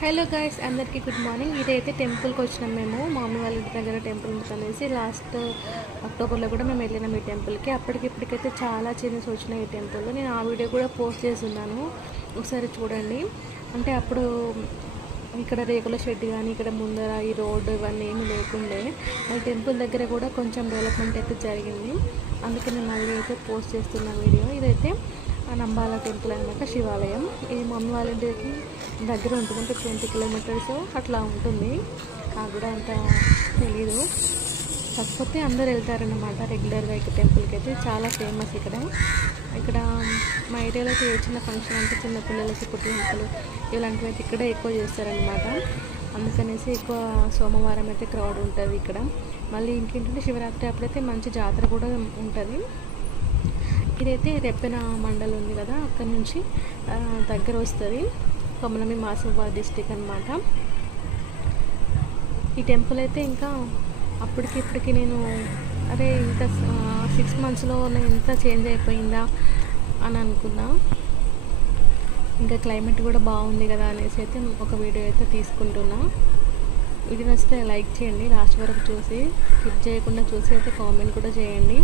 Hello guys, అందరికీ good morning. ఇదైతే టెంపుల్కి వచ్చినాం మేము. మా మమ్మీ వాళ్ళ ఇంటి దగ్గర టెంపుల్ ఉంటుంది అనేసి లాస్ట్ అక్టోబర్లో కూడా మేము వెళ్ళినాం ఈ టెంపుల్కి. ఇప్పటికైతే చాలా చేంజెస్ వచ్చినాయి ఈ టెంపుల్లో. నేను ఆ వీడియో కూడా పోస్ట్ చేస్తున్నాను, ఒకసారి చూడండి. అంటే అప్పుడు ఇక్కడ రేకుల షెడ్ కానీ ఇక్కడ ముందర ఈ రోడ్డు ఇవన్నీ ఏమీ లేకుండే. మళ్ళీ టెంపుల్ దగ్గర కూడా కొంచెం డెవలప్మెంట్ అయితే జరిగింది. అందుకే నేను మళ్ళీ అయితే పోస్ట్ చేస్తున్న వీడియో. ఇదైతే నంబాల టెంపుల్ అనమాట, శివాలయం. ఇది మమ్మీ వాళ్ళ ఇంటికి దగ్గర ఉంటుంది, అంటే 20 కిలోమీటర్స్ అట్లా ఉంటుంది. నాకు కూడా అంత తెలీదు, కాకపోతే అందరు వెళ్తారన్నమాట రెగ్యులర్గా. ఇక్కడ టెంపుల్కి అయితే చాలా ఫేమస్ ఇక్కడ మా ఏరియాలో అయితే ఏ చిన్న ఫంక్షన్ అంటే చిన్న పిల్లలకి పుట్టినప్పుడు ఇలాంటివి అయితే ఇక్కడే ఎక్కువ చేస్తారనమాట. అందుకనేసి ఎక్కువ సోమవారం అయితే క్రౌడ్ ఉంటుంది ఇక్కడ. మళ్ళీ ఇంకేంటంటే శివరాత్రి అప్పుడైతే మంచి జాతర కూడా ఉంటుంది. ఇదైతే రెప్పెన మండల్ ఉంది కదా, అక్కడ నుంచి దగ్గర వస్తుంది. కొమరమి మాసిఫాబాద్ డిస్టిక్ అనమాట. ఈ టెంపుల్ అయితే ఇంకా ఇప్పటికి నేను అరే ఇంత 6 monthsలో నేను ఇంత చేంజ్ అయిపోయిందా అని అనుకున్నా. ఇంకా క్లైమేట్ కూడా బాగుంది కదా అనేసి అయితే ఒక వీడియో అయితే తీసుకుంటున్నా. వీడియో నచ్చితే లైక్ చేయండి, లాస్ట్ వరకు చూసి స్కిప్ చేయకుండా చూసి అయితే కామెంట్ కూడా చేయండి.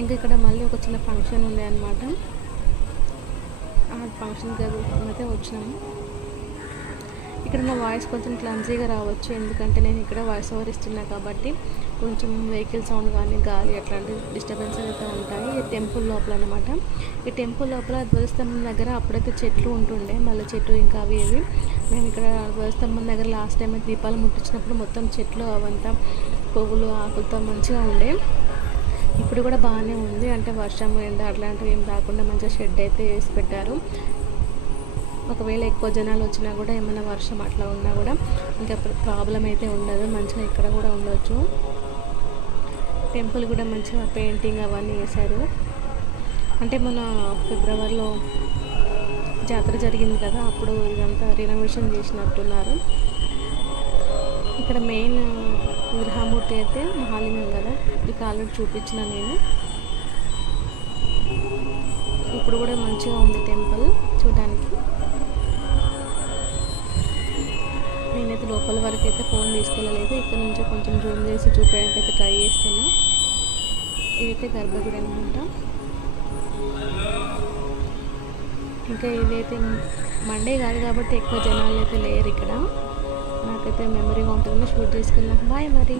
ఇంకా ఇక్కడ మళ్ళీ ఒక చిన్న ఫంక్షన్ ఉంది అనమాట. ఆ ఫంక్షన్కి అయితే వచ్చినాము. ఇక్కడ నా వాయిస్ కొంచెం క్లమ్జీగా రావచ్చు, ఎందుకంటే నేను ఇక్కడ వాయిస్ ఓవర్ ఇస్తున్నా కాబట్టి కొంచెం వెహికల్ సౌండ్ కానీ గాలి అట్లాంటి డిస్టర్బెన్సెస్ అయితే ఉంటాయి. ఈ టెంపుల్ లోపల అనమాట. ఈ టెంపుల్ లోపల ధ్వజస్తంభం దగ్గర అప్పుడైతే చెట్లు ఉంటుండే, మళ్ళీ చెట్లు ఇంకా అవి మేము ఇక్కడ ధ్వజస్తంభం దగ్గర లాస్ట్ టైం అయితే దీపాలు ముట్టించినప్పుడు మొత్తం చెట్లు అవంతా పువ్వులు ఆకులతో మంచిగా ఉండే. ఇప్పుడు కూడా బాగానే ఉంది, అంటే వర్షం ఎండ అట్లాంటివి ఏం రాకుండా మంచిగా షెడ్ అయితే వేసి పెట్టారు. ఒకవేళ ఎక్కువ జనాలు వచ్చినా కూడా ఏమైనా వర్షం అట్లా ఉన్నా కూడా ఇంకా ప్రాబ్లం అయితే ఉండదు, మంచిగా ఇక్కడ కూడా ఉండొచ్చు. టెంపుల్ కూడా మంచిగా పెయింటింగ్ అవన్నీ వేశారు. అంటే మన ఫిబ్రవరిలో జాతర జరిగింది కదా, అప్పుడు ఇదంతా రినోవేషన్ చేసినట్టున్నారు. ఇక్కడ మెయిన్ విగ్రహమూర్తి అయితే మహాలింగం కదా, మీకు ఆల్రెడీ చూపించిన నేను. ఇప్పుడు కూడా మంచిగా ఉంది టెంపుల్ చూడడానికి. నేనైతే లోపల వరకు అయితే ఫోన్ తీసుకెళ్ళలేదు, ఇక్కడ నుంచి కొంచెం జూమ్ చేసి చూపించడానికి అయితే ట్రై చేస్తున్నా. ఇదైతే గర్భగుడి అనమాట. ఇంకా ఇదైతే మండే కాదు కాబట్టి ఎక్కువ జనాలు అయితే లేరు ఇక్కడ. నాకైతే మెమరీగా ఉంటుందని షూట్ చేసుకున్నా. బాయ్ మరి.